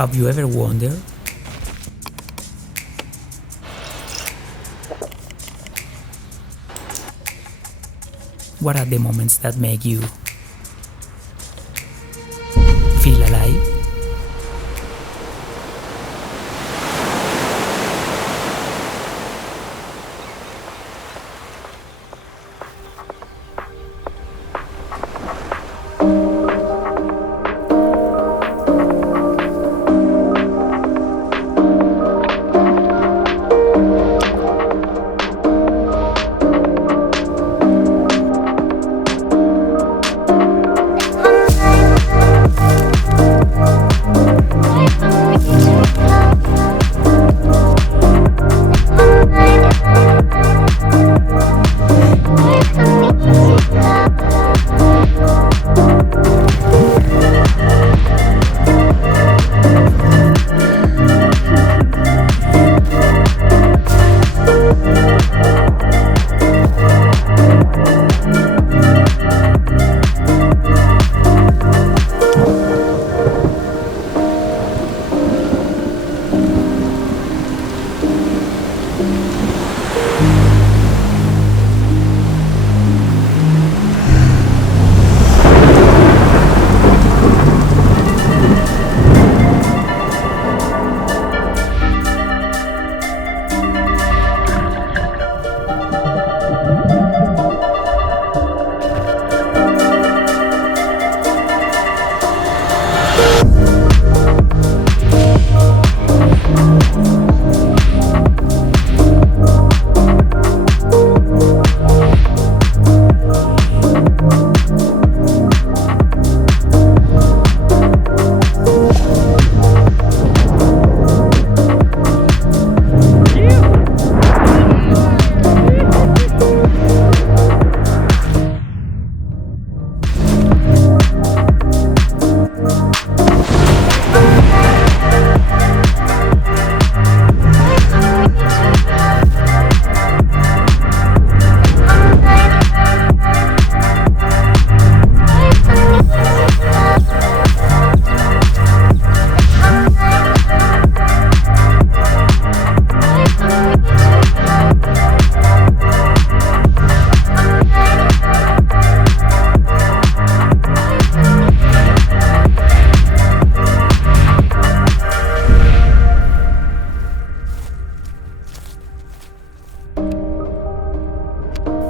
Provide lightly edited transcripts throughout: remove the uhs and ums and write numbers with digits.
Have you ever wondered what are the moments that make you feel alive?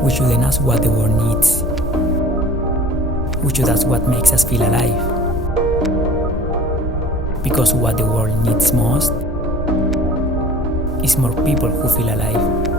We shouldn't ask what the world needs. We should ask what makes us feel alive. Because what the world needs most is more people who feel alive.